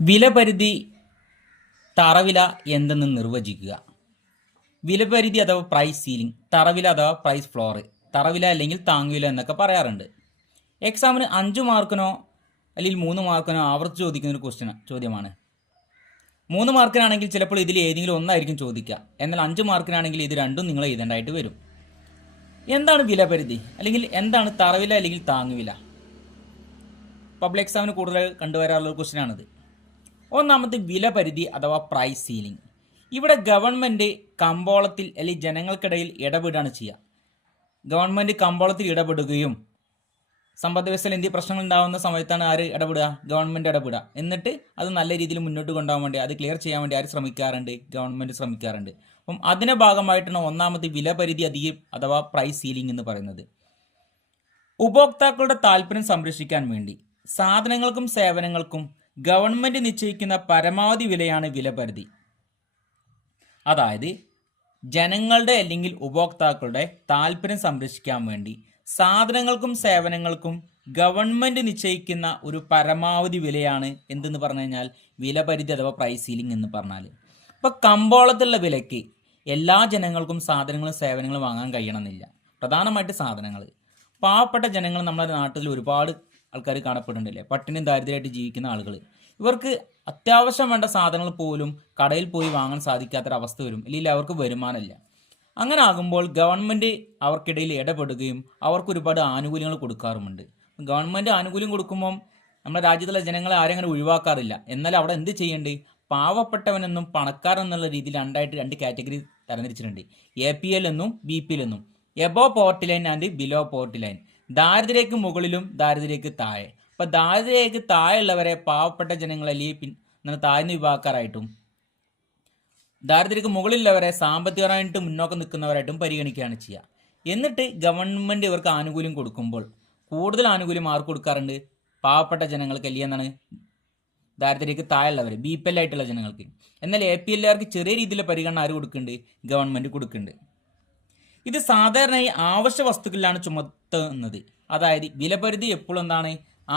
വിലപരിധി തറവില എന്തെന്ന് നിർവചിക്കുക. വിലപരിധി അഥവാ പ്രൈസ് സീലിംഗ്, തറവില അഥവാ പ്രൈസ് ഫ്ലോർ, തറവില അല്ലെങ്കിൽ താങ്ങുവില എന്നൊക്കെ പറയാറുണ്ട്. എക്സാമിന് 5 മാർക്കിനോ അല്ലെങ്കിൽ 3 മാർക്കിനോ ആവർത്തിച്ച് ചോദിക്കുന്ന ഒരു ചോദ്യമാണ്. 3 മാർക്കിനാണെങ്കിൽ ചിലപ്പോൾ ഇതിൽ ഏതെങ്കിലും ഒന്നായിരിക്കും ചോദിക്കുക. എന്നാൽ 5 മാർക്കിനാണെങ്കിൽ ഇത് രണ്ടും നിങ്ങൾ എഴുതേണ്ടതായിട്ട് വരും. എന്താണ് വിലപരിധി അല്ലെങ്കിൽ എന്താണ് തറവില അല്ലെങ്കിൽ താങ്ങുവില? പബ്ലിക് എക്സാമിന് കൂടുതൽ കണ്ടുവരാറുള്ള ഒരു ക്വസ്റ്റ്യനാണിത്. ഒന്നാമത്തെ വിലപരിധി അഥവാ പ്രൈസ് സീലിംഗ്. ഇവിടെ ഗവൺമെൻറ് കമ്പോളത്തിൽ അല്ലെങ്കിൽ ജനങ്ങൾക്കിടയിൽ ഇടപെടുകയാണ് ചെയ്യുക. ഗവൺമെൻറ് കമ്പോളത്തിൽ ഇടപെടുകയും സമ്പദ് വ്യവസ്ഥയിൽ എന്തെങ്കിലും പ്രശ്നങ്ങൾ ഉണ്ടാകുന്ന സമയത്താണ് ആര് ഇടപെടുക? ഗവൺമെൻറ് ഇടപെടുക. എന്നിട്ട് അത് നല്ല രീതിയിൽ മുന്നോട്ട് കൊണ്ടുപോകാൻ വേണ്ടി, അത് ക്ലിയർ ചെയ്യാൻ വേണ്ടി ആര് ശ്രമിക്കാറുണ്ട്? ഗവൺമെൻറ് ശ്രമിക്കാറുണ്ട്. അപ്പം അതിൻ്റെ ഭാഗമായിട്ടാണ് ഒന്നാമത്തെ വിലപരിധി അഥവാ പ്രൈസ് സീലിംഗ് എന്ന് പറയുന്നത്. ഉപഭോക്താക്കളുടെ താല്പര്യം സംരക്ഷിക്കാൻ വേണ്ടി സാധനങ്ങൾക്കും സേവനങ്ങൾക്കും ഗവൺമെൻറ് നിശ്ചയിക്കുന്ന പരമാവധി വിലയാണ് വിലപരിധി. അതായത് ജനങ്ങളുടെ അല്ലെങ്കിൽ ഉപഭോക്താക്കളുടെ താല്പര്യം സംരക്ഷിക്കാൻ വേണ്ടി സാധനങ്ങൾക്കും സേവനങ്ങൾക്കും ഗവൺമെൻറ് നിശ്ചയിക്കുന്ന ഒരു പരമാവധി വിലയാണ് എന്തെന്ന് പറഞ്ഞു കഴിഞ്ഞാൽ വിലപരിധി അഥവാ പ്രൈസ് സീലിംഗ് എന്ന് പറഞ്ഞാൽ. ഇപ്പോൾ കമ്പോളത്തിലുള്ള വിലയ്ക്ക് എല്ലാ ജനങ്ങൾക്കും സാധനങ്ങളും സേവനങ്ങളും വാങ്ങാൻ കഴിയണമെന്നില്ല. പ്രധാനമായിട്ട് സാധനങ്ങൾ. പാവപ്പെട്ട ജനങ്ങൾ നമ്മുടെ നാട്ടിൽ ഒരുപാട് ആൾക്കാർ കാണപ്പെടുന്നുണ്ടല്ലേ, പട്ടിണിയും ദാരിദ്ര്യമായിട്ട് ജീവിക്കുന്ന ആളുകൾ. ഇവർക്ക് അത്യാവശ്യം വേണ്ട സാധനങ്ങൾ പോലും കടയിൽ പോയി വാങ്ങാൻ സാധിക്കാത്തൊരവസ്ഥ വരും, അല്ലെങ്കിൽ അവർക്ക് വരുമാനമില്ല. അങ്ങനെ ആകുമ്പോൾ ഗവൺമെൻറ് അവർക്കിടയിൽ ഇടപെടുകയും അവർക്ക് ഒരുപാട് ആനുകൂല്യങ്ങൾ കൊടുക്കാറുമുണ്ട്. ഗവൺമെൻറ് ആനുകൂല്യം കൊടുക്കുമ്പം നമ്മുടെ രാജ്യത്തുള്ള ജനങ്ങളെ ആരും അങ്ങനെ ഒഴിവാക്കാറില്ല. എന്നാൽ അവിടെ എന്ത് ചെയ്യേണ്ടത്? പാവപ്പെട്ടവനെന്നും പണക്കാരെന്നുള്ള രീതിയിൽ രണ്ട് കാറ്റഗറി തരംതിരിച്ചിട്ടുണ്ട്. APL എന്നും BPL എന്നും. Above poverty line and below poverty line. ദാരിദ്ര്യക്ക് മുകളിലും ദാരിദ്ര്യക്ക് താഴെ. അപ്പോൾ ദാരിദ്ര്യക്ക് താഴെയുള്ളവരെ പാവപ്പെട്ട ജനങ്ങളല്ലെങ്കിൽ താഴ്ന്ന വിഭാഗക്കാരായിട്ടും ദാരിദ്ര്യക്ക് മുകളിലുള്ളവരെ സാമ്പത്തികമായിട്ട് മുന്നോക്കം നിൽക്കുന്നവരായിട്ടും പരിഗണിക്കുകയാണ് ചെയ്യുക. എന്നിട്ട് ഗവൺമെൻറ് ഇവർക്ക് ആനുകൂല്യം കൊടുക്കുമ്പോൾ കൂടുതൽ ആനുകൂല്യം ആർക്ക് കൊടുക്കാറുണ്ട്? പാവപ്പെട്ട ജനങ്ങൾക്ക്, അല്ലെങ്കിൽ എന്താണ് ദാരിദ്ര്യക്ക് താഴെയുള്ളവർ, BPL ആയിട്ടുള്ള ജനങ്ങൾക്ക്. എന്നാൽ APLകാർക്ക് ചെറിയ രീതിയിലുള്ള പരിഗണന ആര് കൊടുക്കുന്നുണ്ട്? ഗവൺമെൻറ് കൊടുക്കുന്നുണ്ട്. ഇത് സാധാരണയായി ആവശ്യ വസ്തുക്കളിലാണ് ചുമത്തുന്നത്. അതായത് വിലപരിധി എപ്പോഴും എന്താണ്?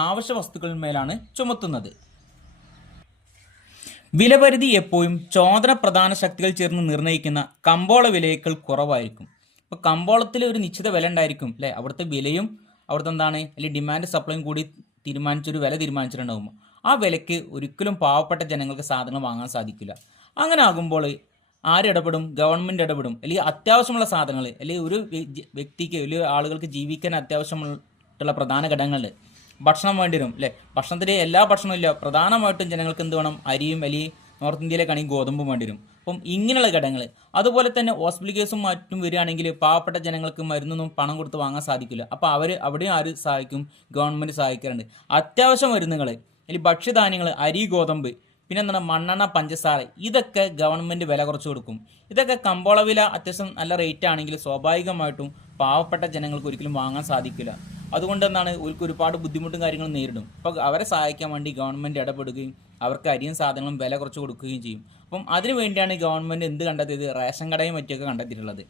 ആവശ്യ വസ്തുക്കളിന്മേലാണ് ചുമത്തുന്നത്. വിലപരിധി എപ്പോഴും ചോദന പ്രധാന ശക്തികൾ ചേർന്ന് നിർണ്ണയിക്കുന്ന കമ്പോള വിലയേക്കാൾ കുറവായിരിക്കും. ഇപ്പോൾ കമ്പോളത്തിൽ ഒരു നിശ്ചിത വില ഉണ്ടായിരിക്കും അല്ലേ? അവിടുത്തെ വിലയും അവിടുത്തെ എന്താണ് അല്ലെങ്കിൽ ഡിമാൻഡ് സപ്ലൈയും കൂടി തീരുമാനിച്ചൊരു വില തീരുമാനിച്ചിട്ടുണ്ടാകുമ്പോൾ ആ വിലയ്ക്ക് ഒരിക്കലും പാവപ്പെട്ട ജനങ്ങൾക്ക് സാധനങ്ങൾ വാങ്ങാൻ സാധിക്കില്ല. അങ്ങനെ ആകുമ്പോൾ ആരിടപെടും? ഗവൺമെൻറ് ഇടപെടും. അല്ലെങ്കിൽ അത്യാവശ്യമുള്ള സാധനങ്ങൾ, അല്ലെങ്കിൽ ഒരു വ്യക്തിക്ക് അല്ലെങ്കിൽ ആളുകൾക്ക് ജീവിക്കാൻ അത്യാവശ്യമുള്ള പ്രധാന ഘടകങ്ങളുണ്ട്. ഭക്ഷണം വേണ്ടി വരും അല്ലേ? ഭക്ഷണത്തിൽ എല്ലാ ഭക്ഷണവും ഇല്ല. പ്രധാനമായിട്ടും ജനങ്ങൾക്ക് എന്ത് വേണം? അരിയും, അല്ലെങ്കിൽ നോർത്ത് ഇന്ത്യയിലേക്കാണെങ്കിൽ ഗോതമ്പും വേണ്ടി വരും. അപ്പം ഇങ്ങനെയുള്ള ഘടകങ്ങൾ. അതുപോലെ തന്നെ ഹോസ്പിറ്റൽ കേസും മറ്റും വരികയാണെങ്കിൽ പാവപ്പെട്ട ജനങ്ങൾക്ക് മരുന്നൊന്നും പണം കൊടുത്ത് വാങ്ങാൻ സാധിക്കില്ല. അപ്പോൾ അവിടെയും ആര് സഹായിക്കും? ഗവൺമെൻറ് സഹായിക്കാറുണ്ട്. അത്യാവശ്യം മരുന്നുകൾ, അല്ലെങ്കിൽ ഭക്ഷ്യധാന്യങ്ങൾ, അരി, ഗോതമ്പ്, പിന്നെ എന്താണ് മണ്ണെണ്ണ, പഞ്ചസാര, ഇതൊക്കെ ഗവൺമെൻറ് വില കുറച്ച് കൊടുക്കും. ഇതൊക്കെ കമ്പോള വില അത്യാവശ്യം നല്ല റേറ്റ് ആണെങ്കിൽ സ്വാഭാവികമായിട്ടും പാവപ്പെട്ട ജനങ്ങൾക്ക് ഒരിക്കലും വാങ്ങാൻ സാധിക്കില്ല. അതുകൊണ്ട് എന്താണ് അവർക്ക് ഒരുപാട് ബുദ്ധിമുട്ടും കാര്യങ്ങളും നേരിടും. അപ്പോൾ അവരെ സഹായിക്കാൻ വേണ്ടി ഗവൺമെൻറ് ഇടപെടുകയും അവർക്ക് അരിയും സാധനങ്ങളും വില കുറച്ച് കൊടുക്കുകയും ചെയ്യും. അപ്പം അതിനു വേണ്ടിയാണ് ഗവൺമെൻറ് എന്ത് കണ്ടെത്തിയത്? റേഷൻ കടയും മറ്റൊക്കെ കണ്ടെത്തിയിട്ടുള്ളത്.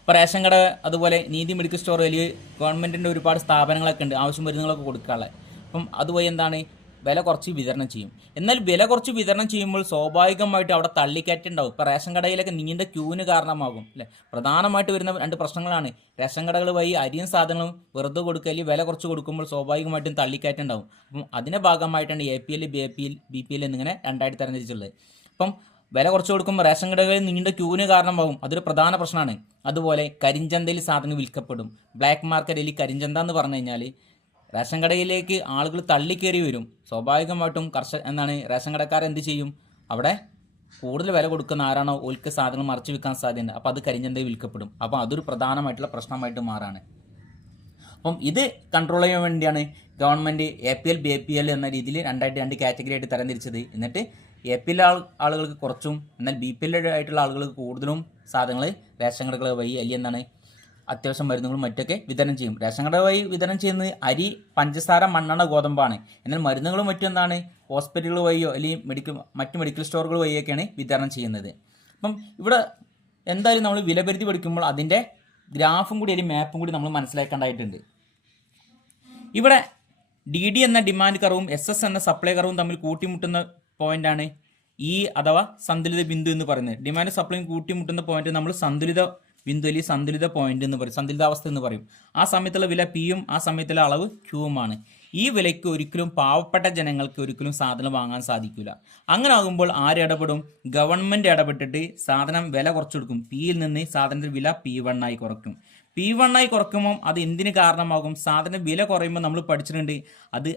അപ്പോൾ റേഷൻ കട, അതുപോലെ നീതി മെഡിക്കൽ സ്റ്റോർ, വലിയ ഗവൺമെൻറ്റിൻ്റെ ഒരുപാട് സ്ഥാപനങ്ങളൊക്കെ ഉണ്ട് ആവശ്യം മരുന്നുകളൊക്കെ കൊടുക്കാനുള്ളത്. അപ്പം അതുവഴി എന്താണ് വില കുറച്ച് വിതരണം ചെയ്യും. എന്നാൽ വില കുറച്ച് വിതരണം ചെയ്യുമ്പോൾ സ്വാഭാവികമായിട്ട് അവിടെ തള്ളിക്കയറ്റുണ്ടാവും. ഇപ്പോൾ റേഷൻ കടയിലൊക്കെ നീണ്ട ക്യൂവിന് കാരണമാകും അല്ലേ? പ്രധാനമായിട്ട് വരുന്ന 2 പ്രശ്നങ്ങളാണ്. റേഷൻ കടകൾ വഴി അരിയും സാധനങ്ങളും വെറുതെ കൊടുക്കുക, അല്ലെങ്കിൽ വില കുറച്ച് കൊടുക്കുമ്പോൾ സ്വാഭാവികമായിട്ടും തള്ളിക്കയറ്റുണ്ടാവും. അപ്പം അതിൻ്റെ ഭാഗമായിട്ടാണ് APL, BPL എന്നിങ്ങനെ രണ്ടായിട്ട് തരംതിരിച്ചുള്ളത്. അപ്പം വില കുറച്ച് കൊടുക്കുമ്പോൾ റേഷൻ കടകളിൽ നീണ്ട ക്യൂവിന് കാരണമാകും. അതൊരു പ്രധാന പ്രശ്നമാണ്. അതുപോലെ കരിഞ്ചന്തയിൽ സാധനം വിൽക്കപ്പെടും. ബ്ലാക്ക് മാർക്കറ്റിൽ കരിഞ്ചന്ത എന്ന് പറഞ്ഞു കഴിഞ്ഞാൽ റേഷൻ കടയിലേക്ക് ആളുകൾ തള്ളിക്കയറി വരും. സ്വാഭാവികമായിട്ടും റേഷൻ കടക്കാരെന്ത് ചെയ്യും? അവിടെ കൂടുതൽ വില കൊടുക്കുന്ന ആരാണോ ഓൽക്ക് സാധനങ്ങൾ മറച്ചു വിൽക്കാൻ സാധ്യതയുണ്ട്. അപ്പോൾ അത് കരിഞ്ചന്തയിൽ വിൽക്കപ്പെടും. അപ്പോൾ അതൊരു പ്രധാനമായിട്ടുള്ള പ്രശ്നമായിട്ട് മാറാണ്. അപ്പം ഇത് കൺട്രോൾ ചെയ്യാൻ വേണ്ടിയാണ് ഗവൺമെൻറ് APL, BPL എന്ന രീതിയിൽ രണ്ട് കാറ്റഗറി ആയിട്ട് തരംതിരിച്ചത്. എന്നിട്ട് APL ആളുകൾക്ക് കുറച്ചും എന്നാൽ BPL ആയിട്ടുള്ള ആളുകൾക്ക് കൂടുതലും സാധനങ്ങൾ റേഷൻ കടകൾ വഴി, അല്ലെങ്കിൽ അത്യാവശ്യം മരുന്നുകളും മറ്റൊക്കെ വിതരണം ചെയ്യും. റേഷൻ കട വഴി വിതരണം ചെയ്യുന്നത് അരി, പഞ്ചസാര, മണ്ണെണ്ണ, ഗോതമ്പാണ്. എന്നാൽ മരുന്നുകളും മറ്റും ഹോസ്പിറ്റലുകൾ വഴിയോ അല്ലെങ്കിൽ മറ്റ് മെഡിക്കൽ സ്റ്റോറുകൾ വഴിയൊക്കെയാണ് വിതരണം ചെയ്യുന്നത്. അപ്പം ഇവിടെ എന്തായാലും നമ്മൾ വിലപരിധി പഠിക്കുമ്പോൾ അതിൻ്റെ ഗ്രാഫും കൂടി അല്ലെങ്കിൽ മാപ്പും കൂടി നമ്മൾ മനസ്സിലാക്കേണ്ടതായിട്ടുണ്ട്. ഇവിടെ DD എന്ന ഡിമാൻഡ് കർവും SS എന്ന സപ്ലൈ കർവും തമ്മിൽ കൂട്ടിമുട്ടുന്ന പോയിന്റാണ് ഈ അഥവാ സന്തുലിത ബിന്ദു എന്ന് പറയുന്നത്. ഡിമാൻഡ് സപ്ലൈയും കൂട്ടിമുട്ടുന്ന പോയിന്റ് നമ്മൾ സന്തുലിത ബിന്ദു അല്ലെങ്കിൽ സന്തുലിത പോയിന്റ് എന്ന് പറയും, സന്തുലിതാവസ്ഥ എന്ന് പറയും. ആ സമയത്തുള്ള വില പിയും ആ സമയത്തുള്ള അളവ് ക്യൂവുമാണ്. ഈ വിലയ്ക്ക് ഒരിക്കലും പാവപ്പെട്ട ജനങ്ങൾക്ക് ഒരിക്കലും സാധനം വാങ്ങാൻ സാധിക്കില്ല. അങ്ങനെ ആകുമ്പോൾ ആര് ഇടപെടും? ഗവൺമെന്റ് ഇടപെട്ടിട്ട് സാധനം വില കുറച്ചു കൊടുക്കും. പിയിൽ നിന്ന് സാധനത്തിന്റെ വില P1 ആയി കുറയ്ക്കും. P1 ആയി കുറയ്ക്കുമ്പോൾ അത് എന്തിന് കാരണമാകും? സാധനം വില കുറയുമ്പോൾ നമ്മൾ പഠിച്ചിട്ടുണ്ട്, അത്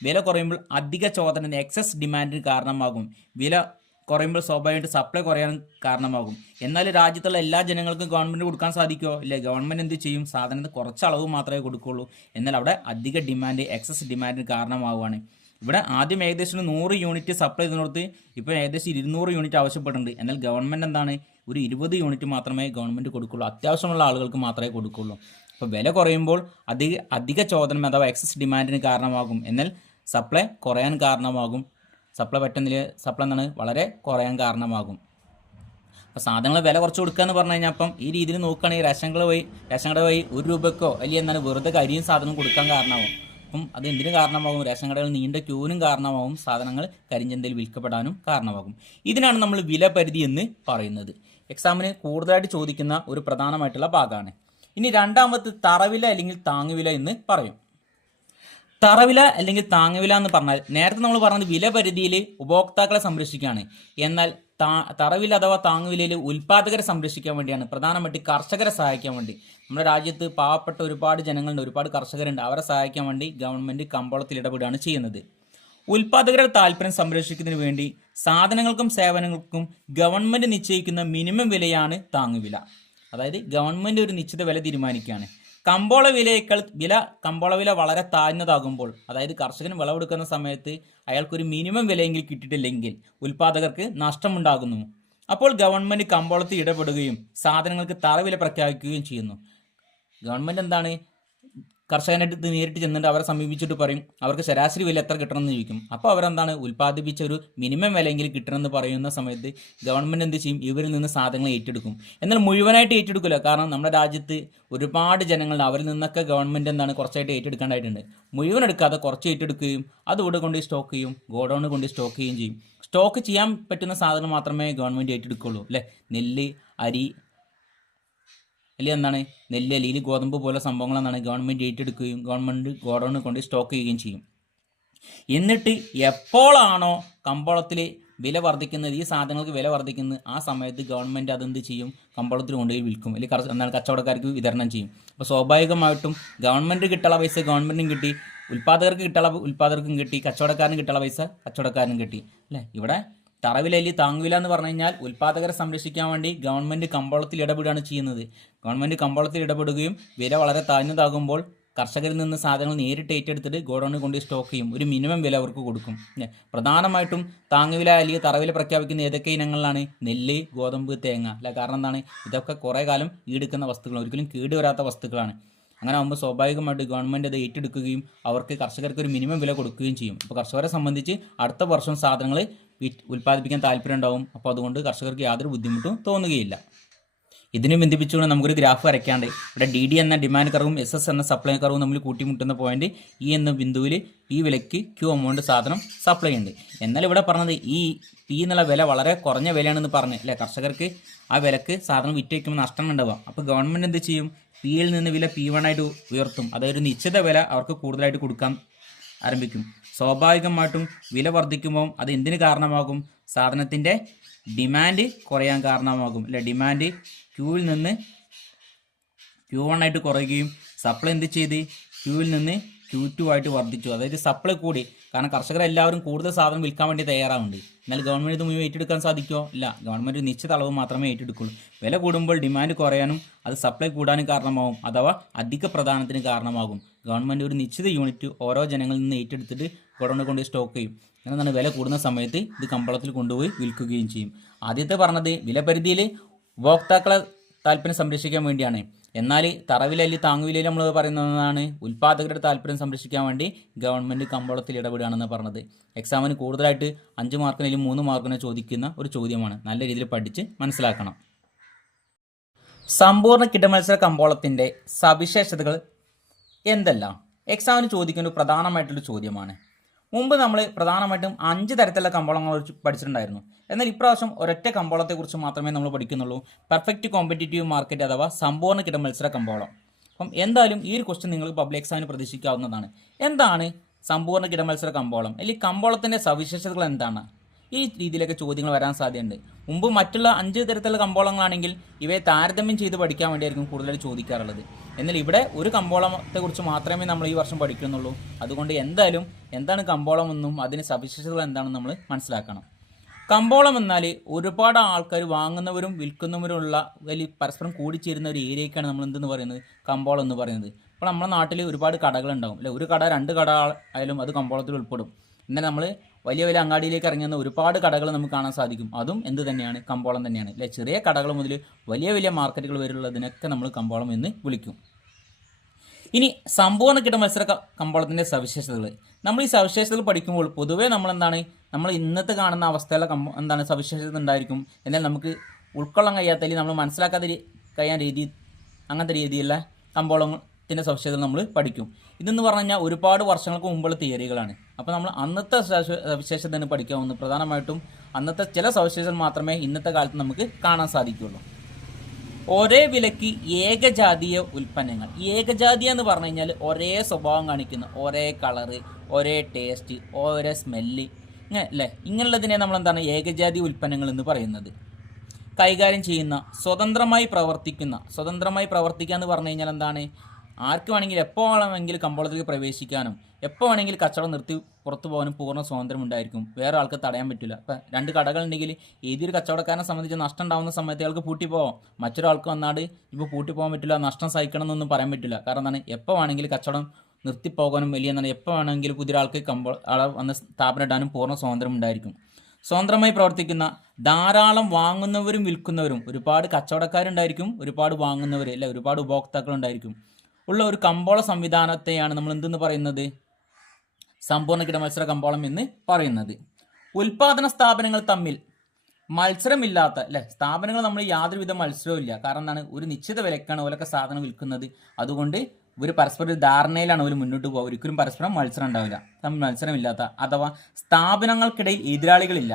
വില കുറയുമ്പോൾ അധിക ചോദന എക്സസ് ഡിമാൻഡിന് കാരണമാകും. വില കുറയുമ്പോൾ സ്വാഭാവികമായിട്ട് സപ്ലൈ കുറയാൻ കാരണമാകും. എന്നാൽ രാജ്യത്തുള്ള എല്ലാ ജനങ്ങൾക്കും ഗവൺമെന്റ് കൊടുക്കാൻ സാധിക്കുമോ? ഇല്ല. ഗവൺമെന്റ് എന്ത് ചെയ്യും? സാധനത്തിന് കുറച്ച് അളവ് മാത്രമേ കൊടുക്കുള്ളൂ. എന്നാൽ അവിടെ അധിക ഡിമാൻഡ് എക്സസ് ഡിമാൻഡിന് കാരണമാവുകയാണ്. ഇവിടെ ആദ്യം ഏകദേശം 100 യൂണിറ്റ് സപ്ലൈ ചെയ്തിടത്ത് ഇപ്പോൾ ഏകദേശം 200 യൂണിറ്റ് ആവശ്യപ്പെട്ടിട്ടുണ്ട്. എന്നാൽ ഗവൺമെന്റ് എന്താണ്, ഒരു 20 യൂണിറ്റ് മാത്രമേ ഗവൺമെന്റ് കൊടുക്കുള്ളൂ. അത്യാവശ്യമുള്ള ആളുകൾക്ക് മാത്രമേ കൊടുക്കുള്ളൂ. അപ്പോൾ വില കുറയുമ്പോൾ അധിക ചോദനം അഥവാ എക്സസ് ഡിമാൻഡിന് കാരണമാകും. എന്നാൽ സപ്ലൈ കുറയാൻ കാരണമാകും. സപ്ലൈ എന്താണ് വളരെ കുറയാൻ കാരണമാകും. അപ്പോൾ സാധനങ്ങൾ വില കുറച്ച് കൊടുക്കുക എന്ന് പറഞ്ഞു കഴിഞ്ഞാൽ അപ്പം ഈ രീതിയിൽ നോക്കുകയാണെങ്കിൽ റേഷൻ കട വഴി 1 രൂപയ്ക്കോ അല്ലെങ്കിൽ എന്താണ് വെറുതെ അരിയും സാധനം കൊടുക്കാൻ കാരണമാകും. അപ്പം അത് എന്തിനു കാരണമാകും? റേഷൻ കടകൾ നീണ്ട ക്യൂവിനും കാരണമാകും. സാധനങ്ങൾ കരിഞ്ചന്തയിൽ വിൽക്കപ്പെടാനും കാരണമാകും. ഇതിനാണ് നമ്മൾ വില പരിധി എന്ന് പറയുന്നത്. എക്സാമിന് കൂടുതലായിട്ട് ചോദിക്കുന്ന ഒരു പ്രധാനമായിട്ടുള്ള ഭാഗമാണ്. ഇനി രണ്ടാമത് തറവില അല്ലെങ്കിൽ താങ്ങുവില എന്ന് പറയും. തറവില അല്ലെങ്കിൽ താങ്ങുവില എന്ന് പറഞ്ഞാൽ നേരത്തെ നമ്മൾ പറഞ്ഞത് വില പരിധിയിൽ ഉപഭോക്താക്കളെ സംരക്ഷിക്കുകയാണ്. എന്നാൽ തറവില അഥവാ താങ്ങുവിലയിൽ ഉൽപ്പാദകരെ സംരക്ഷിക്കാൻ വേണ്ടിയാണ്, പ്രധാനമായിട്ട് കർഷകരെ സഹായിക്കാൻ വേണ്ടി. നമ്മുടെ രാജ്യത്ത് പാവപ്പെട്ട ഒരുപാട് ജനങ്ങളുണ്ട്, ഒരുപാട് കർഷകരുണ്ട്. അവരെ സഹായിക്കാൻ വേണ്ടി ഗവൺമെന്റ് കമ്പോളത്തിൽ ഇടപെടുകയാണ് ചെയ്യുന്നത്. ഉൽപ്പാദകരുടെ താല്പര്യം സംരക്ഷിക്കുന്നതിന് വേണ്ടി സാധനങ്ങൾക്കും സേവനങ്ങൾക്കും ഗവൺമെന്റ് നിശ്ചയിക്കുന്ന മിനിമം വിലയാണ് താങ്ങുവില. അതായത് ഗവൺമെന്റ് ഒരു നിശ്ചിത വില തീരുമാനിക്കുകയാണ്. കമ്പോള വില വളരെ താഴ്ന്നതാകുമ്പോൾ, അതായത് കർഷകന് വിളവെടുക്കുന്ന സമയത്ത് അയാൾക്കൊരു മിനിമം വിലയെങ്കിൽ കിട്ടിയിട്ടില്ലെങ്കിൽ ഉൽപ്പാദകർക്ക് നഷ്ടമുണ്ടാകുന്നു. അപ്പോൾ ഗവൺമെന്റ് കമ്പോളത്തിൽ ഇടപെടുകയും സാധനങ്ങൾക്ക് തറവില പ്രഖ്യാപിക്കുകയും ചെയ്യുന്നു. ഗവൺമെന്റ് എന്താണ്, കർഷകൻ്റെ അടുത്ത് നേരിട്ട് ചെന്നിട്ട് അവരെ സമീപിച്ചിട്ട് പറയും അവർക്ക് ശരാശരി വില എത്ര കിട്ടണമെന്ന് ചോദിക്കും. അപ്പോൾ അവരെന്താണ്, ഉൽപ്പാദിപ്പിച്ച ഒരു മിനിമം വിലയെങ്കിലും കിട്ടണമെന്ന് പറയുന്ന സമയത്ത് ഗവൺമെന്റ് എന്ത് ചെയ്യും? ഇവരിൽ നിന്ന് സാധനങ്ങൾ ഏറ്റെടുക്കും. എന്നാൽ മുഴുവനായിട്ട് ഏറ്റെടുക്കില്ല. കാരണം നമ്മുടെ രാജ്യത്ത് ഒരുപാട് ജനങ്ങളുണ്ട്. അവരിൽ നിന്നൊക്കെ ഗവൺമെന്റ് എന്താണ് കുറച്ചായിട്ട് ഏറ്റെടുക്കേണ്ടതായിട്ടുണ്ട്. മുഴുവൻ എടുക്കാതെ കുറച്ച് ഏറ്റെടുക്കുകയും അത് ഇവിടെ കൊണ്ട് സ്റ്റോക്ക് ചെയ്യും, ഗോഡൌണിൽ കൊണ്ട് സ്റ്റോക്ക് ചെയ്യുകയും ചെയ്യും. സ്റ്റോക്ക് ചെയ്യാൻ പറ്റുന്ന സാധനം മാത്രമേ ഗവൺമെന്റ് ഏറ്റെടുക്കുള്ളൂ. അല്ലേ? നെല്ല്, അരി അല്ലെങ്കിൽ എന്താണ് നെല്ല് അല്ലെങ്കിൽ ഗോതമ്പ് പോലെ സംഭവങ്ങളെന്നാണ് ഗവൺമെന്റ് ഏറ്റെടുക്കുകയും ഗവൺമെന്റ് ഗോഡൌണിൽ കൊണ്ട് സ്റ്റോക്ക് ചെയ്യുകയും ചെയ്യും. എന്നിട്ട് എപ്പോഴാണോ കമ്പോളത്തിൽ വില വർദ്ധിക്കുന്നത്, ഈ സാധനങ്ങൾക്ക് വില വർദ്ധിക്കുന്നത്, ആ സമയത്ത് ഗവൺമെന്റ് അതെന്ത് ചെയ്യും? കമ്പോളത്തിൽ കൊണ്ടുപോയി വിൽക്കും, അല്ലെങ്കിൽ എന്നാൽ കച്ചവടക്കാർക്ക് വിതരണം ചെയ്യും. അപ്പോൾ സ്വാഭാവികമായിട്ടും ഗവൺമെന്റ് കിട്ടുള്ള പൈസ ഗവൺമെന്റിനും കിട്ടി, ഉൽപ്പാദകർക്ക് കിട്ടുള്ള ഉൽപ്പാദകർക്കും കിട്ടി, കച്ചവടക്കാരന് കിട്ടുള്ള പൈസ കച്ചവടക്കാരനും കിട്ടി. അല്ലേ? ഇവിടെ തറവില അല്ലെങ്കിൽ താങ്ങുവില എന്ന് പറഞ്ഞു കഴിഞ്ഞാൽ ഉൽപ്പാദകരെ സംരക്ഷിക്കാൻ വേണ്ടി ഗവൺമെന്റ് കമ്പോളത്തിൽ ഇടപെടുകയാണ് ചെയ്യുന്നത്. ഗവൺമെന്റ് കമ്പോളത്തിൽ ഇടപെടുകയും വില വളരെ താഴ്ന്നതാകുമ്പോൾ കർഷകരിൽ നിന്ന് സാധനങ്ങൾ നേരിട്ട് ഏറ്റെടുത്തിട്ട് ഗോഡൌണിൽ കൊണ്ട് സ്റ്റോക്ക് ചെയ്യും. ഒരു മിനിമം വില അവർക്ക് കൊടുക്കും. പ്രധാനമായിട്ടും താങ്ങുവില അല്ലെങ്കിൽ തറവില പ്രഖ്യാപിക്കുന്ന ഏതൊക്കെ ഇനങ്ങളിലാണ്? നെല്ല്, ഗോതമ്പ്, തേങ്ങ. അല്ല, കാരണം എന്താണ്, ഇതൊക്കെ കുറേ കാലം ഈടുക്കുന്ന വസ്തുക്കളാണ്, ഒരിക്കലും കേടുവരാത്ത വസ്തുക്കളാണ്. അങ്ങനെ ആകുമ്പോൾ സ്വാഭാവികമായിട്ട് ഗവൺമെന്റ് അത് ഏറ്റെടുക്കുകയും അവർക്ക് കർഷകർക്ക് ഒരു മിനിമം വില കൊടുക്കുകയും ചെയ്യും. അപ്പോൾ കർഷകരെ സംബന്ധിച്ച് അടുത്ത വർഷം സാധനങ്ങൾ ഉൽപ്പാദിപ്പിക്കാൻ താല്പര്യം ഉണ്ടാവും. അപ്പോൾ അതുകൊണ്ട് കർഷകർക്ക് യാതൊരു ബുദ്ധിമുട്ടും തോന്നുകയില്ല. ഇതിനെ ബന്ധിപ്പിച്ചുകൊണ്ട് നമുക്കൊരു ഗ്രാഫ് വരയ്ക്കാണ്ട് ഇവിടെ DD എന്ന ഡിമാൻഡ് കർവും SS എന്ന സപ്ലൈ കർവും തമ്മിൽ കൂട്ടിമുട്ടുന്ന പോയിന്റ് E എന്ന ബിന്ദുവിൽ ഈ വിലയ്ക്ക് Q എമൗണ്ട് സാധനം സപ്ലൈ ഉണ്ട്. എന്നാൽ ഇവിടെ പറഞ്ഞത് ഈ P എന്നുള്ള വില വളരെ കുറഞ്ഞ വിലയാണെന്ന് പറഞ്ഞ് അല്ലേ, കർഷകർക്ക് ആ വിലക്ക് സാധനം വിറ്റ് വയ്ക്കുമ്പോൾ നഷ്ടം ഉണ്ടാവുക. അപ്പോൾ ഗവൺമെന്റ് എന്ത് ചെയ്യും? Pയിൽ നിന്ന് വില P1 ആയിട്ട് ഉയർത്തും. അതായത് നിശ്ചിത വില അവർക്ക് കൂടുതലായിട്ട് കൊടുക്കാൻ ആരംഭിക്കും. സ്വാഭാവികമായിട്ടും വില വർദ്ധിക്കുമ്പോൾ അത് എന്തിന് കാരണമാകും? സാധനത്തിൻ്റെ ഡിമാൻഡ് കുറയാൻ കാരണമാകും. അല്ലെ? ഡിമാൻഡ് ക്യൂവിൽ നിന്ന് Q1 ആയിട്ട് കുറയുകയും സപ്ലൈ എന്ത് ചെയ്ത് ക്യൂവിൽ നിന്ന് Q2 ആയിട്ട് വർദ്ധിച്ചു. അതായത് സപ്ലൈ കൂടി. കാരണം കർഷകരെല്ലാവരും കൂടുതൽ സാധനം വിൽക്കാൻ വേണ്ടി തയ്യാറാവുന്നുണ്ട്. എന്നാൽ ഗവൺമെൻറ് ഇത് മുഴുവൻ ഏറ്റെടുക്കാൻ സാധിക്കുമോ? ഇല്ല. ഗവൺമെൻറ് നിശ്ചിത അളവ് മാത്രമേ ഏറ്റെടുക്കുള്ളൂ. വില കൂടുമ്പോൾ ഡിമാൻഡ് കുറയാനും അത് സപ്ലൈ കൂടാനും കാരണമാകും, അഥവാ അധിക പ്രധാനത്തിന് കാരണമാകും. ഗവൺമെൻറ് ഒരു നിശ്ചിത യൂണിറ്റ് ഓരോ ജനങ്ങളിൽ നിന്ന് ഏറ്റെടുത്തിട്ട് ഗോഡൌണിൽ കൊണ്ട് സ്റ്റോക്ക് ചെയ്യും. അങ്ങനെ വില കൂടുന്ന സമയത്ത് ഇത് കമ്പോളത്തിൽ കൊണ്ടുപോയി വിൽക്കുകയും ചെയ്യും. ആദ്യത്തെ പറഞ്ഞത് വില പരിധിയിൽ ഉപഭോക്താക്കളെ താല്പര്യം സംരക്ഷിക്കാൻ വേണ്ടിയാണ്. എന്നാൽ തറവില അല്ലെങ്കിൽ താങ്ങുവിലയിൽ നമ്മൾ പറയുന്നതാണ് ഉൽപ്പാദകരുടെ താല്പര്യം സംരക്ഷിക്കാൻ വേണ്ടി ഗവൺമെൻറ് കമ്പോളത്തിൽ ഇടപെടുകയാണെന്ന് പറഞ്ഞത്. എക്സാമിന് കൂടുതലായിട്ട് 5 മാർക്കിന് അല്ലെങ്കിൽ 3 മാർക്കിന് ചോദിക്കുന്ന ഒരു ചോദ്യമാണ്. നല്ല രീതിയിൽ പഠിച്ച് മനസ്സിലാക്കണം. സമ്പൂർണ്ണ കിടമത്സര കമ്പോളത്തിൻ്റെ സവിശേഷതകൾ എന്തെല്ലാം എക്സാമിന് ചോദിക്കുന്ന ഒരു പ്രധാനമായിട്ടുള്ള ചോദ്യമാണ്. മുമ്പ് നമ്മൾ പ്രധാനമായിട്ടും 5 തരത്തിലുള്ള കമ്പോളങ്ങൾ പഠിച്ചിട്ടുണ്ടായിരുന്നു. എന്നാൽ ഇപ്രാവശ്യം ഒരൊറ്റ കമ്പോളത്തെക്കുറിച്ച് മാത്രമേ നമ്മൾ പഠിക്കുന്നുള്ളൂ. പെർഫെക്റ്റ് കോമ്പറ്റീറ്റീവ് മാർക്കറ്റ് അഥവാ സമ്പൂർണ്ണ കിടമത്സര കമ്പോളം. അപ്പം എന്തായാലും ഈ ഒരു ക്വസ്റ്റ്യൻ നിങ്ങൾക്ക് പബ്ലിക് എക്സാമിന് പ്രതീക്ഷിക്കാവുന്നതാണ്. എന്താണ് സമ്പൂർണ്ണ കിടമത്സര കമ്പോളം, അല്ലെങ്കിൽ കമ്പോളത്തിൻ്റെ സവിശേഷതകൾ എന്താണ്? ഈ രീതിയിലൊക്കെ ചോദ്യങ്ങൾ വരാൻ സാധ്യതയുണ്ട്. മുമ്പ് മറ്റുള്ള 5 തരത്തിലുള്ള കമ്പോളങ്ങളാണെങ്കിൽ ഇവയെ താരതമ്യം ചെയ്ത് പഠിക്കാൻ വേണ്ടിയായിരിക്കും കൂടുതലായി ചോദിക്കാറുള്ളത്. എന്നാൽ ഇവിടെ ഒരു കമ്പോളത്തെക്കുറിച്ച് മാത്രമേ നമ്മൾ ഈ വർഷം പഠിക്കുന്നുള്ളൂ. അതുകൊണ്ട് എന്തായാലും എന്താണ് കമ്പോളം എന്നും അതിന് സവിശേഷതകൾ എന്താണെന്ന് നമ്മൾ മനസ്സിലാക്കണം. കമ്പോളം എന്നാൽ ഒരുപാട് ആൾക്കാർ വാങ്ങുന്നവരും വിൽക്കുന്നവരുമുള്ള വലിയ പരസ്പരം കൂടിച്ചേരുന്ന ഒരു ഏരിയക്കാണ് നമ്മൾ എന്തെന്ന് പറയുന്നത്, കമ്പോളം എന്ന് പറയുന്നത്. ഇപ്പോൾ നമ്മുടെ നാട്ടിൽ ഒരുപാട് കടകളുണ്ടാവും അല്ലെ, ഒരു കട 2 കട ആയാലും അത് കമ്പോളത്തിൽ ഉൾപ്പെടും. എന്നാൽ നമ്മൾ വലിയ വലിയ അങ്ങാടിയിലേക്ക് ഇറങ്ങുന്ന ഒരുപാട് കടകൾ നമുക്ക് കാണാൻ സാധിക്കും. അതും എന്ത് തന്നെയാണ്, കമ്പോളം തന്നെയാണ് അല്ലെ. ചെറിയ കടകൾ മുതൽ വലിയ വലിയ മാർക്കറ്റുകൾ വരെയുള്ളതിനൊക്കെ നമ്മൾ കമ്പോളം എന്ന് വിളിക്കും. ഇനി സമ്പൂർണ്ണ കിടമത്സര കമ്പോളത്തിൻ്റെ സവിശേഷതകൾ. നമ്മൾ ഈ സവിശേഷതകൾ പഠിക്കുമ്പോൾ പൊതുവേ നമ്മൾ ഇന്നത്തെ കാണുന്ന അവസ്ഥയിലെ എന്താണ് സവിശേഷത ഉണ്ടായിരിക്കും. എന്നാൽ നമുക്ക് ഉൾക്കൊള്ളാൻ കഴിയാത്ത, അല്ലെങ്കിൽ നമ്മൾ മനസ്സിലാക്കാതെ കഴിയാൻ അങ്ങനത്തെ രീതിയിലുള്ള കമ്പോളത്തിൻ്റെ സവിശേഷതകൾ നമ്മൾ പഠിക്കും. ഇതെന്ന് പറഞ്ഞു കഴിഞ്ഞാൽ ഒരുപാട് വർഷങ്ങൾക്ക് മുമ്പുള്ള തിയറികളാണ്. അപ്പോൾ നമ്മൾ അന്നത്തെ സവിശേഷത തന്നെ പഠിക്കാവുന്നത്. പ്രധാനമായിട്ടും അന്നത്തെ ചില സവിശേഷതകൾ മാത്രമേ ഇന്നത്തെ കാലത്ത് നമുക്ക് കാണാൻ സാധിക്കുകയുള്ളൂ. ഒരേ വിലയ്ക്ക് ഏകജാതീയ ഉൽപ്പന്നങ്ങൾ. ഏകജാതീയ എന്ന് പറഞ്ഞു കഴിഞ്ഞാൽ ഒരേ സ്വഭാവം കാണിക്കുന്ന, ഒരേ കളറ്, ഒരേ ടേസ്റ്റ്, ഒരേ സ്മെല്ല്, ഇങ്ങനെ അല്ലേ, ഇങ്ങനെയുള്ളതിനെ നമ്മൾ എന്താണ് ഏകജാതീയ ഉൽപ്പന്നങ്ങൾ എന്ന് പറയുന്നത്. കൈകാര്യം ചെയ്യുന്ന, സ്വതന്ത്രമായി പ്രവർത്തിക്കുക എന്ന് പറഞ്ഞു കഴിഞ്ഞാൽ എന്താണ്, ആർക്ക് വേണമെങ്കിലും എപ്പോൾ വേണമെങ്കിലും കമ്പോളത്തിലേക്ക് പ്രവേശിക്കാനും എപ്പോൾ വേണമെങ്കിലും കച്ചവടം നിർത്തി പുറത്തു പോകാനും പൂർണ്ണ സ്വാതന്ത്ര്യം ഉണ്ടായിരിക്കും. വേറെ ആൾക്ക് തടയാൻ പറ്റില്ല. ഇപ്പം 2 കടകളുണ്ടെങ്കിൽ ഏതൊരു കച്ചവടക്കാരനെ സംബന്ധിച്ച് നഷ്ടം ഉണ്ടാകുന്ന സമയത്ത് അയാൾക്ക് പൂട്ടിപ്പോവാം. മറ്റൊരാൾക്ക് വന്നാട് ഇപ്പോൾ പൂട്ടിപ്പോകാൻ പറ്റില്ല, നഷ്ടം സഹിക്കണം എന്നൊന്നും പറയാൻ പറ്റില്ല. കാരണം എന്താണ്, എപ്പോൾ വേണമെങ്കിലും കച്ചവടം നിർത്തിപ്പോകാനും വലിയ എന്താണ്, എപ്പോൾ വേണമെങ്കിലും പുതിയ ആൾക്ക് ആളെ വന്ന് സ്ഥാപനം ഇടാനും പൂർണ്ണ സ്വാതന്ത്ര്യം ഉണ്ടായിരിക്കും. സ്വതന്ത്രമായി പ്രവർത്തിക്കുന്ന, ധാരാളം വാങ്ങുന്നവരും വിൽക്കുന്നവരും, ഒരുപാട് കച്ചവടക്കാരുണ്ടായിരിക്കും, ഒരുപാട് വാങ്ങുന്നവർ അല്ലെ, ഒരുപാട് ഉപഭോക്താക്കളുണ്ടായിരിക്കും ഉള്ള ഒരു കമ്പോള സംവിധാനത്തെയാണ് നമ്മൾ എന്തെന്ന് പറയുന്നത്, സമ്പൂർണ്ണ കിടമത്സര കമ്പോളം എന്ന് പറയുന്നത്. ഉൽപാദന സ്ഥാപനങ്ങൾ തമ്മിൽ മത്സരമില്ലാത്ത അല്ലെ, സ്ഥാപനങ്ങൾ നമ്മൾ യാതൊരുവിധ മത്സരവും ഇല്ല. കാരണം എന്താണ്, ഒരു നിശ്ചിത വിലക്കാണ് ഓലൊക്കെ സാധനം വിൽക്കുന്നത്. അതുകൊണ്ട് ഒരു പരസ്പര ധാരണയിലാണ് അവർ മുന്നോട്ട് പോകുക. ഒരിക്കലും പരസ്പരം മത്സരം ഉണ്ടാവില്ല. തമ്മിൽ മത്സരമില്ലാത്ത അഥവാ സ്ഥാപനങ്ങൾക്കിടയിൽ എതിരാളികളില്ല.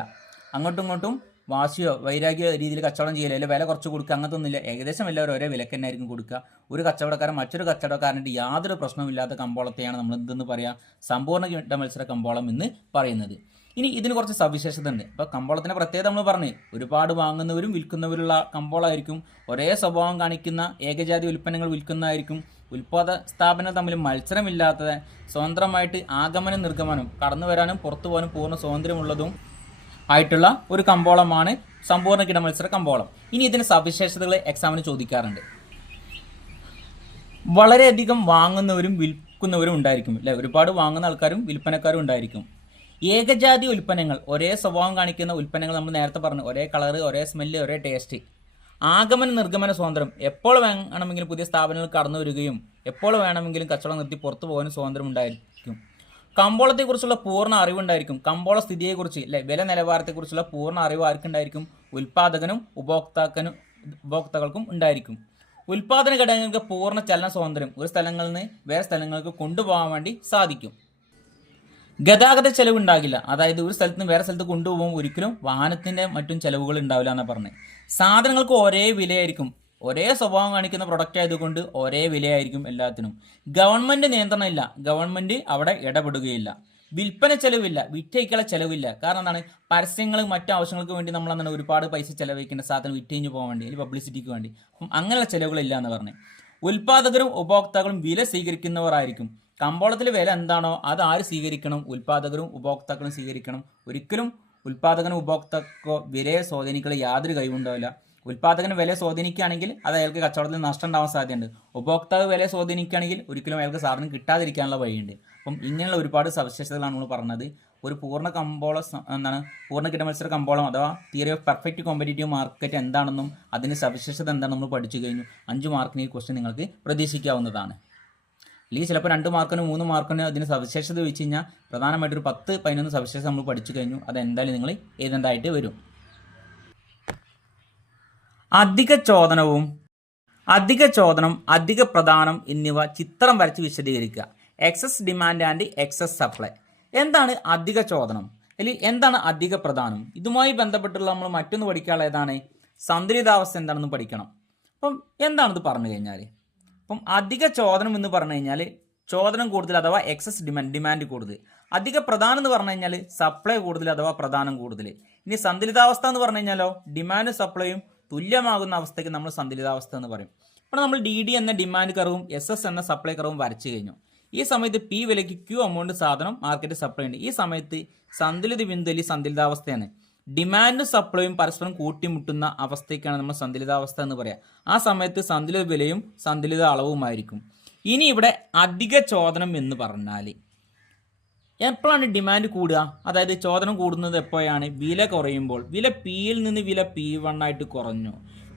അങ്ങോട്ടും ഇങ്ങോട്ടും വാശിയോ വൈരാഗ്യ രീതിയിൽ കച്ചവടം ചെയ്യില്ല, അല്ലെങ്കിൽ വില കുറച്ച് കൊടുക്കുക, അങ്ങനത്തെ ഒന്നുമില്ല. ഏകദേശം എല്ലാവരും ഒരേ വിലക്ക് തന്നെ ആയിരിക്കും കൊടുക്കുക. ഒരു കച്ചവടക്കാരൻ മറ്റൊരു കച്ചവടക്കാരൻ്റെ യാതൊരു പ്രശ്നമില്ലാത്ത കമ്പോളത്തെയാണ് നമ്മൾ എന്തെന്ന് പറയുക, സമ്പൂർണ്ണ കിടമത്സര കമ്പോളം എന്ന് പറയുന്നത്. ഇനി ഇതിന് കുറച്ച് സവിശേഷത ഉണ്ട്. ഇപ്പോൾ കമ്പോളത്തിൻ്റെ പ്രത്യേകത നമ്മൾ പറഞ്ഞു, ഒരുപാട് വാങ്ങുന്നവരും വിൽക്കുന്നവരുള്ള കമ്പോളമായിരിക്കും. ഒരേ സ്വഭാവം കാണിക്കുന്ന ഏകജാതി ഉൽപ്പന്നങ്ങൾ വിൽക്കുന്നതായിരിക്കും. ഉൽപ്പാദന സ്ഥാപനം തമ്മിൽ മത്സരമില്ലാത്തത്, സ്വതന്ത്രമായിട്ട് ആഗമനം നിർഗമനം, കടന്നു വരാനും പുറത്തു പോകാനും പൂർണ്ണ സ്വാതന്ത്ര്യമുള്ളതും ആയിട്ടുള്ള ഒരു കമ്പോളമാണ് സമ്പൂർണ്ണ കിടമത്സര കമ്പോളം. ഇനി ഇതിൻ്റെ സവിശേഷതകൾ എക്സാമിന് ചോദിക്കാറുണ്ട്. വളരെയധികം വാങ്ങുന്നവരും വിൽക്കുന്നവരും ഉണ്ടായിരിക്കും അല്ലെ, ഒരുപാട് വാങ്ങുന്ന ആൾക്കാരും വിൽപ്പനക്കാരും ഉണ്ടായിരിക്കും. ഏകജാതി ഉൽപ്പന്നങ്ങൾ, ഒരേ സ്വഭാവം കാണിക്കുന്ന ഉൽപ്പന്നങ്ങൾ, നമ്മൾ നേരത്തെ പറഞ്ഞു, ഒരേ കളറ്, ഒരേ സ്മെല്ല്, ഒരേ ടേസ്റ്റ്. ആഗമന നിർഗമന സ്വാതന്ത്ര്യം, എപ്പോൾ വേണമെങ്കിലും പുതിയ സ്ഥാപനങ്ങൾ കടന്നു വരികയും എപ്പോൾ വേണമെങ്കിലും കച്ചവടം നിർത്തി പുറത്തു പോകാനും സ്വാതന്ത്ര്യം ഉണ്ടായിരിക്കും. കമ്പോളത്തെക്കുറിച്ചുള്ള പൂർണ്ണ അറിവുണ്ടായിരിക്കും. കമ്പോള സ്ഥിതിയെക്കുറിച്ച് അല്ലെ, വില നിലവാരത്തെക്കുറിച്ചുള്ള പൂർണ്ണ അറിവ് ആർക്കുണ്ടായിരിക്കും, ഉൽപ്പാദകനും ഉപഭോക്താക്കൾക്കും ഉണ്ടായിരിക്കും. ഉൽപ്പാദന ഘടകങ്ങൾക്ക് പൂർണ്ണ ചലന സ്വാതന്ത്ര്യം, ഒരു സ്ഥലങ്ങളിൽ നിന്ന് വേറെ സ്ഥലങ്ങൾക്ക് കൊണ്ടുപോകാൻ വേണ്ടി സാധിക്കും. ഗതാഗത ചെലവ് ഉണ്ടാകില്ല, അതായത് ഒരു സ്ഥലത്ത് നിന്ന് വേറെ സ്ഥലത്ത് കൊണ്ടുപോകുമ്പോൾ ഒരിക്കലും വാഹനത്തിൻ്റെ മറ്റും ചെലവുകൾ ഉണ്ടാവില്ല എന്നാണ് പറഞ്ഞത്. സാധനങ്ങൾക്ക് ഒരേ വിലയായിരിക്കും, ഒരേ സ്വഭാവം കാണിക്കുന്ന പ്രൊഡക്റ്റ് ആയതുകൊണ്ട് ഒരേ വിലയായിരിക്കും എല്ലാത്തിനും. ഗവൺമെൻറ് നിയന്ത്രണമില്ല, ഗവൺമെൻറ് അവിടെ ഇടപെടുകയില്ല. വിൽപ്പന ചെലവില്ല, വിറ്റഴിക്കാനുള്ള ചെലവില്ല. കാരണം എന്താണ്, പരസ്യങ്ങൾ മറ്റു ആവശ്യങ്ങൾക്ക് വേണ്ടി നമ്മൾ എന്താണ് ഒരുപാട് പൈസ ചെലവഴിക്കേണ്ട സാധനം വിറ്റഴിഞ്ഞ് പോകാൻ വേണ്ടി, അല്ലെങ്കിൽ പബ്ലിസിറ്റിക്ക് വേണ്ടി. അപ്പം അങ്ങനെയുള്ള ചെലവുകളില്ല എന്ന് പറഞ്ഞു. ഉൽപ്പാദകരും ഉപഭോക്താക്കളും വില സ്വീകരിക്കുന്നവരായിരിക്കും. കമ്പോളത്തിൽ വില എന്താണോ അത് ആര് സ്വീകരിക്കണം, ഉൽപ്പാദകരും ഉപഭോക്താക്കളും സ്വീകരിക്കണം. ഒരിക്കലും ഉൽപ്പാദകനും ഉപഭോക്താക്കോ വിലയെ സ്വാധീനിക്കുന്ന യാതൊരു കഴിവുണ്ടാവില്ല. ഉൽപ്പാദകന് വില സ്വാധീനിക്കുകയാണെങ്കിൽ അത് അയാൾക്ക് കച്ചവടത്തിൽ നഷ്ടം ഉണ്ടാവാൻ സാധ്യതയുണ്ട്. ഉപഭോക്താവ് വില സ്വാധീനിക്കുകയാണെങ്കിൽ ഒരിക്കലും അയാൾക്ക് സാധനം കിട്ടാതിരിക്കാനുള്ള വഴിയുണ്ട്. അപ്പം ഇങ്ങനെയുള്ള ഒരുപാട് സവിശേഷതകളാണ് നമ്മൾ പറഞ്ഞത്. ഒരു പൂർണ്ണ പൂർണ്ണ കിടമത്സര കമ്പോളം അഥവാ theory of perfect competitive market എന്താണെന്നും അതിൻ്റെ സവിശേഷത എന്താണെന്ന് നമ്മൾ പഠിച്ചു കഴിഞ്ഞു. 5 മാർക്കിന് ഈ ക്വസ്റ്റ്യൻ നിങ്ങൾക്ക് പ്രതീക്ഷിക്കാവുന്നതാണ്. അല്ലെങ്കിൽ ചിലപ്പോൾ 2 മാർക്കിന് 3 മാർക്കിന് അതിന് സവിശേഷത വെച്ച് കഴിഞ്ഞാൽ പ്രധാനമായിട്ടൊരു 10-11 സവിശേഷത നമ്മൾ പഠിച്ചു കഴിഞ്ഞു. അത് എന്തായാലും നിങ്ങൾ എഴുതേണ്ടതായിട്ട് വരും. അധിക ചോദനം, അധിക പ്രധാനം എന്നിവ ചിത്രം വരച്ച് വിശദീകരിക്കുക. Excess demand and excess supply. എന്താണ് അധിക ചോദനം അല്ലെങ്കിൽ എന്താണ് അധിക പ്രധാനം? ഇതുമായി ബന്ധപ്പെട്ടുള്ള നമ്മൾ മറ്റൊന്ന് പഠിക്കാനുള്ള ഏതാണ് സന്തുലിതാവസ്ഥ എന്താണെന്ന് പഠിക്കണം. അപ്പം എന്താണിത് പറഞ്ഞു കഴിഞ്ഞാൽ, അപ്പം അധിക ചോദനം എന്ന് പറഞ്ഞു കഴിഞ്ഞാൽ ചോദനം കൂടുതൽ അഥവാ എക്സസ് ഡിമാൻഡ് കൂടുതൽ. അധിക പ്രധാനം എന്ന് പറഞ്ഞു കഴിഞ്ഞാൽ സപ്ലൈ കൂടുതൽ അഥവാ പ്രധാനം കൂടുതൽ. ഇനി സന്തുലിതാവസ്ഥ എന്ന് പറഞ്ഞു കഴിഞ്ഞാലോ ഡിമാൻഡ് സപ്ലൈയും തുല്യമാകുന്ന അവസ്ഥയ്ക്ക് നമ്മൾ സന്തുലിതാവസ്ഥ എന്ന് പറയും. അപ്പോൾ നമ്മൾ DD എന്ന ഡിമാൻഡ് കർവും SS എന്ന സപ്ലൈ കർവും വരച്ചു കഴിഞ്ഞു. ഈ സമയത്ത് P വിലയ്ക്ക് Q എമൗണ്ട് സാധനം മാർക്കറ്റ് സപ്ലൈ ഉണ്ട്. ഈ സമയത്ത് സന്തുലിത ബിന്ദു അല്ലെങ്കിൽ സന്തുലിതാവസ്ഥയാണ്. ഡിമാൻഡും സപ്ലൈയും പരസ്പരം കൂട്ടിമുട്ടുന്ന അവസ്ഥയ്ക്കാണ് നമ്മൾ സന്തുലിതാവസ്ഥ എന്ന് പറയാം. ആ സമയത്ത് സന്തുലിത വിലയും സന്തുലിത അളവുമായിരിക്കും. ഇനി ഇവിടെ അധിക ചോദനം എന്ന് പറഞ്ഞാൽ എപ്പോഴാണ് ഡിമാൻഡ് കൂടുക? അതായത് ചോദനം കൂടുന്നത് എപ്പോഴാണ്? വില കുറയുമ്പോൾ. വില Pയിൽ നിന്ന് വില P1 ആയിട്ട് കുറഞ്ഞു.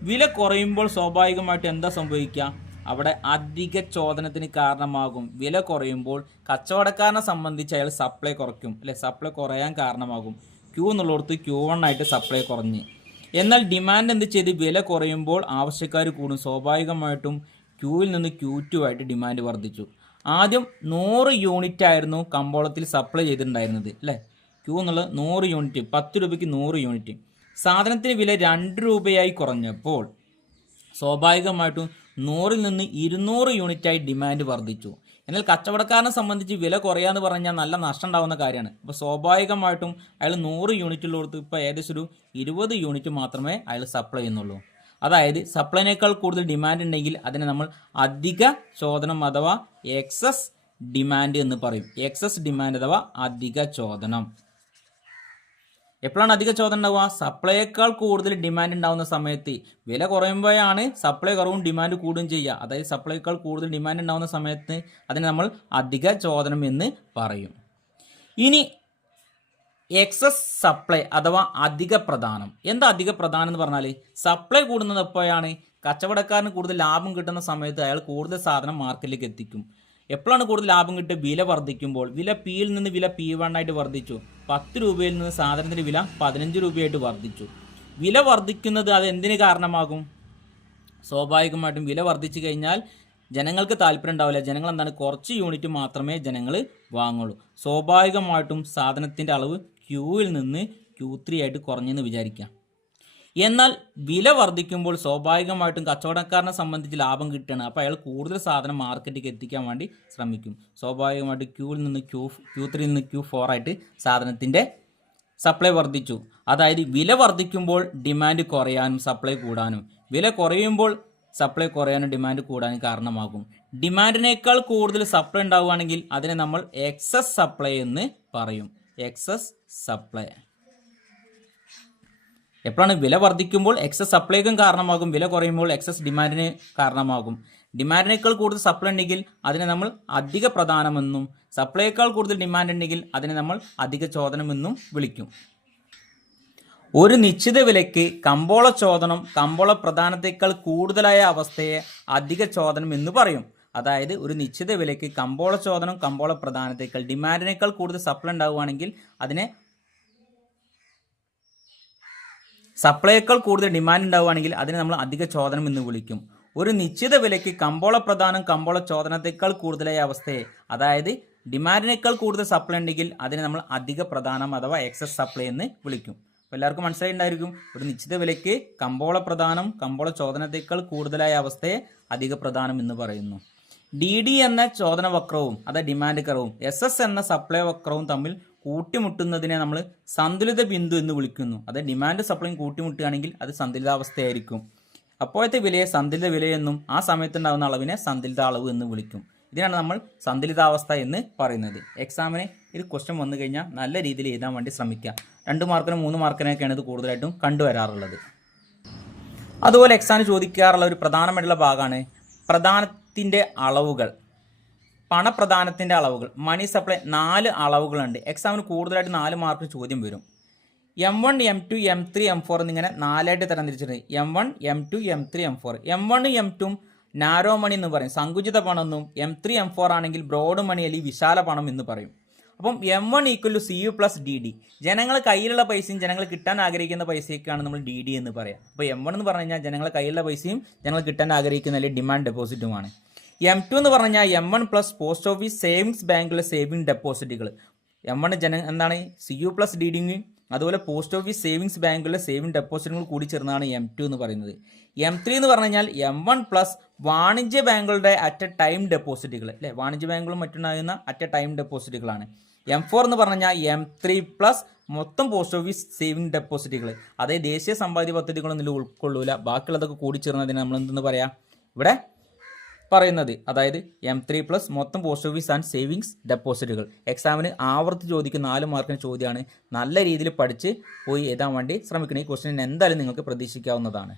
വില കുറയുമ്പോൾ സ്വാഭാവികമായിട്ട് എന്താ സംഭവിക്കുക? അവിടെ അധിക ചോദനത്തിന് കാരണമാകും. വില കുറയുമ്പോൾ കച്ചവടക്കാരനെ സംബന്ധിച്ച് അയാൾ സപ്ലൈ കുറയ്ക്കും, അല്ലെ? സപ്ലൈ കുറയാൻ കാരണമാകും. Q എന്നുള്ളിടത്ത് Q1 ആയിട്ട് സപ്ലൈ കുറഞ്ഞ്. എന്നാൽ ഡിമാൻഡ് എന്ത് ചെയ്ത്? വില കുറയുമ്പോൾ ആവശ്യക്കാർ കൂടും. സ്വാഭാവികമായിട്ടും Qയിൽ നിന്ന് Q2 ആയിട്ട് ഡിമാൻഡ് വർദ്ധിച്ചു. ആദ്യം 100 യൂണിറ്റ് ആയിരുന്നു കമ്പോളത്തിൽ സപ്ലൈ ചെയ്തിട്ടുണ്ടായിരുന്നത്, അല്ലേ? Q എന്നുള്ളത് 100 യൂണിറ്റ്, 10 രൂപയ്ക്ക് 100 യൂണിറ്റ്. സാധനത്തിന് വില 2 രൂപയായി കുറഞ്ഞപ്പോൾ സ്വാഭാവികമായിട്ടും 100ൽ നിന്ന് 200 യൂണിറ്റായി ഡിമാൻഡ് വർദ്ധിച്ചു. എന്നാൽ കച്ചവടക്കാരനെ സംബന്ധിച്ച് വില കുറയാന്ന് പറഞ്ഞാൽ നല്ല നഷ്ടം ഉണ്ടാകുന്ന കാര്യമാണ്. അപ്പോൾ സ്വാഭാവികമായിട്ടും അയാൾ 100 യൂണിറ്റുള്ളടത്ത് ഇപ്പോൾ ഏകദേശം ഒരു 20 യൂണിറ്റ് മാത്രമേ അയാൾ സപ്ലൈ ചെയ്യുന്നുള്ളൂ. അതായത് സപ്ലൈനേക്കാൾ കൂടുതൽ ഡിമാൻഡ് ഉണ്ടെങ്കിൽ അതിനെ നമ്മൾ അധിക ചോദനം അഥവാ എക്സസ് ഡിമാൻഡ് എന്ന് പറയും. എക്സസ് ഡിമാൻഡ് അഥവാ അധിക ചോദനം. എപ്പോഴാണ് അധിക ചോദനം ഉണ്ടാവുക? സപ്ലൈയേക്കാൾ കൂടുതൽ ഡിമാൻഡ് ഉണ്ടാവുന്ന സമയത്ത്. വില കുറയുമ്പോഴാണ് സപ്ലൈ കുറവും ഡിമാൻഡ് കൂടുകയും ചെയ്യുക. അതായത് സപ്ലൈയേക്കാൾ കൂടുതൽ ഡിമാൻഡ് ഉണ്ടാവുന്ന സമയത്ത് അതിനെ നമ്മൾ അധിക ചോദനം എന്ന് പറയും. ഇനി എക്സസ് സപ്ലൈ അഥവാ അധിക പ്രധാനം. എന്താ അധിക പ്രധാനം എന്ന് പറഞ്ഞാൽ സപ്ലൈ കൂടുന്നത് എപ്പോഴാണ്? കച്ചവടക്കാരന് കൂടുതൽ ലാഭം കിട്ടുന്ന സമയത്ത് അയാൾ കൂടുതൽ സാധനം മാർക്കറ്റിലേക്ക് എത്തിക്കും. എപ്പോഴാണ് കൂടുതൽ ലാഭം കിട്ടുക? വില വർദ്ധിക്കുമ്പോൾ. വില Pയിൽ നിന്ന് വില P1 ആയിട്ട് വർദ്ധിച്ചു. 10 രൂപയിൽ നിന്ന് സാധനത്തിൻ്റെ വില 15 രൂപയായിട്ട് വർദ്ധിച്ചു. വില വർദ്ധിക്കുന്നത് അത് എന്തിന് കാരണമാകും? സ്വാഭാവികമായിട്ടും വില വർദ്ധിച്ചു കഴിഞ്ഞാൽ ജനങ്ങൾക്ക് താല്പര്യം ഉണ്ടാവില്ല. ജനങ്ങൾ എന്താണ്? കുറച്ച് യൂണിറ്റ് മാത്രമേ ജനങ്ങൾ വാങ്ങുള്ളൂ. സ്വാഭാവികമായിട്ടും സാധനത്തിൻ്റെ അളവ് Qയിൽ നിന്ന് Q3 ആയിട്ട് കുറഞ്ഞെന്ന് വിചാരിക്കാം. എന്നാൽ വില വർദ്ധിക്കുമ്പോൾ സ്വാഭാവികമായിട്ടും കച്ചവടക്കാരനെ സംബന്ധിച്ച് ലാഭം കിട്ടുകയാണ്. അപ്പോൾ അയാൾ കൂടുതൽ സാധനം മാർക്കറ്റിലേക്ക് എത്തിക്കാൻ വേണ്ടി ശ്രമിക്കും. സ്വാഭാവികമായിട്ട് Qയിൽ നിന്ന് Q3യിൽ നിന്ന് Q4 ആയിട്ട് സാധനത്തിൻ്റെ സപ്ലൈ വർദ്ധിച്ചു. അതായത് വില വർദ്ധിക്കുമ്പോൾ ഡിമാൻഡ് കുറയാനും സപ്ലൈ കൂടാനും, വില കുറയുമ്പോൾ സപ്ലൈ കുറയാനും ഡിമാൻഡ് കൂടാനും കാരണമാകും. ഡിമാൻഡിനേക്കാൾ കൂടുതൽ സപ്ലൈ ഉണ്ടാവുകയാണെങ്കിൽ അതിനെ നമ്മൾ എക്സസ് സപ്ലൈ എന്ന് പറയും. Excess supply. എപ്പോഴാണ്? വില വർദ്ധിക്കുമ്പോൾ എക്സസ് സപ്ലൈക്കും കാരണമാകും. വില കുറയുമ്പോൾ എക്സസ് ഡിമാൻഡിന് കാരണമാകും. ഡിമാൻഡിനേക്കാൾ കൂടുതൽ സപ്ലൈ ഉണ്ടെങ്കിൽ അതിനെ നമ്മൾ അധിക പ്രധാനമെന്നും, സപ്ലൈയേക്കാൾ കൂടുതൽ ഡിമാൻഡ് ഉണ്ടെങ്കിൽ അതിനെ നമ്മൾ അധിക ചോദനമെന്നും വിളിക്കും. ഒരു നിശ്ചിത വിലയ്ക്ക് കമ്പോള ചോദനം കമ്പോള പ്രധാനത്തേക്കാൾ കൂടുതലായ അവസ്ഥയെ അധിക ചോദനം എന്ന് പറയും. അതായത് ഒരു നിശ്ചിത വിലയ്ക്ക് കമ്പോള ചോദനം കമ്പോള പ്രധാനത്തേക്കാൾ ഡിമാൻഡിനേക്കാൾ കൂടുതൽ സപ്ലൈ ഉണ്ടാവുകയാണെങ്കിൽ അതിനെ സപ്ലൈയേക്കാൾ കൂടുതൽ ഡിമാൻഡ് ഉണ്ടാവുകയാണെങ്കിൽ അതിനെ നമ്മൾ അധിക ചോദനം എന്ന് വിളിക്കും. ഒരു നിശ്ചിത വിലയ്ക്ക് കമ്പോള പ്രധാനം കമ്പോള ചോദനത്തേക്കാൾ കൂടുതലായ അവസ്ഥയെ, അതായത് ഡിമാൻഡിനേക്കാൾ കൂടുതൽ സപ്ലൈ ഉണ്ടെങ്കിൽ അതിനെ നമ്മൾ അധിക പ്രധാനം അഥവാ എക്സസ് സപ്ലൈ എന്ന് വിളിക്കും. അപ്പോൾ എല്ലാവർക്കും മനസ്സിലായിട്ടുണ്ടായിരിക്കും. ഒരു നിശ്ചിത വിലയ്ക്ക് കമ്പോള പ്രധാനം കമ്പോള ചോദനത്തേക്കാൾ കൂടുതലായ അവസ്ഥയെ അധിക പ്രധാനം എന്ന് പറയുന്നു. DD എന്ന ചോദന വക്രവും അതായത് ഡിമാൻഡ് കർവും SS എന്ന സപ്ലൈ വക്രവും തമ്മിൽ കൂട്ടിമുട്ടുന്നതിനെ നമ്മൾ സന്തുലിത ബിന്ദു എന്ന് വിളിക്കുന്നു. അത് ഡിമാൻഡ് സപ്ലൈയും കൂട്ടിമുട്ടുകയാണെങ്കിൽ അത് സന്തുലിതാവസ്ഥയായിരിക്കും. അപ്പോഴത്തെ വിലയെ സന്തുലിത വിലയെന്നും ആ സമയത്തുണ്ടാകുന്ന അളവിനെ സന്തുലിത അളവ് എന്ന് വിളിക്കും. ഇതിനാണ് നമ്മൾ സന്തുലിതാവസ്ഥ എന്ന് പറയുന്നത്. എക്സാമിന് ഒരു ക്വസ്റ്റ്യൻ വന്നു കഴിഞ്ഞാൽ നല്ല രീതിയിൽ എഴുതാൻ വേണ്ടി ശ്രമിക്കുക. 2 മാർക്കിനും 3 മാർക്കിനൊക്കെയാണ് ഇത് കൂടുതലായിട്ടും കണ്ടുവരാറുള്ളത്. അതുപോലെ എക്സാമിന് ചോദിക്കാറുള്ള ഒരു പ്രധാനമായിട്ടുള്ള ഭാഗമാണ് പ്രധാനത്തിൻ്റെ അളവുകൾ. പണപ്രധാനത്തിൻ്റെ അളവുകൾ. മണി സപ്ലൈ 4 അളവുകളുണ്ട്. എക്സാമിന് കൂടുതലായിട്ട് 4 മാർക്ക് ചോദ്യം വരും. M1, M2, M3, M4 എന്നിങ്ങനെ 4ആയിട്ട് തരംതിരിച്ചിട്ടുണ്ട്. M1, M2, M3, M4. M1, M2 narrow മണി എന്ന് പറയും, സങ്കുചിത പണം എന്നും. M3, M4 ആണെങ്കിൽ ബ്രോഡ് മണി അല്ലെങ്കിൽ വിശാല പണം എന്ന് പറയും. അപ്പം M1 = CU + DD. ജനങ്ങൾ കയ്യിലുള്ള പൈസയും ജനങ്ങൾ കിട്ടാൻ ആഗ്രഹിക്കുന്ന പൈസയൊക്കെയാണ് നമ്മൾ DD എന്ന് പറയാം. അപ്പോൾ M1 എന്ന് പറഞ്ഞു കഴിഞ്ഞാൽ ജനങ്ങളെ കയ്യിലുള്ള പൈസയും ജനങ്ങൾ കിട്ടാൻ ആഗ്രഹിക്കുന്ന അല്ലെങ്കിൽ ഡിമാൻഡ് ഡെപ്പോസിറ്റുമാണ്. M2 എന്ന് പറഞ്ഞാൽ M1 plus post office savings ബാങ്കിലെ സേവിംഗ് ഡെപ്പോസിറ്റുകൾ. M1 എന്താണ് CU പ്ലസ് DD അതുപോലെ പോസ്റ്റ് ഓഫീസ് സേവിങ്സ് ബാങ്കിലെ സേവിംഗ് ഡെപ്പോസിറ്റുകൾ കൂടി ചേർന്നാണ് M2 എന്ന് പറയുന്നത്. M3 എന്ന് പറഞ്ഞു കഴിഞ്ഞാൽ M1 പ്ലസ് വാണിജ്യ ബാങ്കുകളുടെ അറ്റ് എ ടൈം ഡെപ്പോസിറ്റുകൾ അല്ലെ, വാണിജ്യ ബാങ്കുകളും മറ്റുണ്ടാകുന്ന അറ്റ് എ ടൈം ഡെപ്പോസിറ്റുകളാണ്. M4 എന്ന് പറഞ്ഞു കഴിഞ്ഞാൽ M3 പ്ലസ് മൊത്തം പോസ്റ്റ് ഓഫീസ് സേവിംഗ് ഡെപ്പോസിറ്റുകൾ. അതായത് ദേശീയ സമ്പാദ്യ പദ്ധതികളൊന്നും ഇതിൽ ഉൾക്കൊള്ളൂല, ബാക്കിയുള്ളതൊക്കെ കൂടി ചേർന്നതിന് നമ്മൾ എന്തെന്ന് പറയാം ഇവിടെ പറയുന്നത്. അതായത് M3 പ്ലസ് മൊത്തം പോസ്റ്റ് ഓഫീസ് ആൻഡ് സേവിങ്സ് ഡെപ്പോസിറ്റുകൾ. എക്സാമിന് ആവർത്തി ചോദിക്കുന്ന 4 മാർക്കിന് ചോദ്യമാണ്. നല്ല രീതിയിൽ പഠിച്ച് പോയി എഴുതാൻ വേണ്ടി ശ്രമിക്കണം. ഈ ക്വസ്റ്റ്യൻ എന്തായാലും നിങ്ങൾക്ക് പ്രതീക്ഷിക്കാവുന്നതാണ്.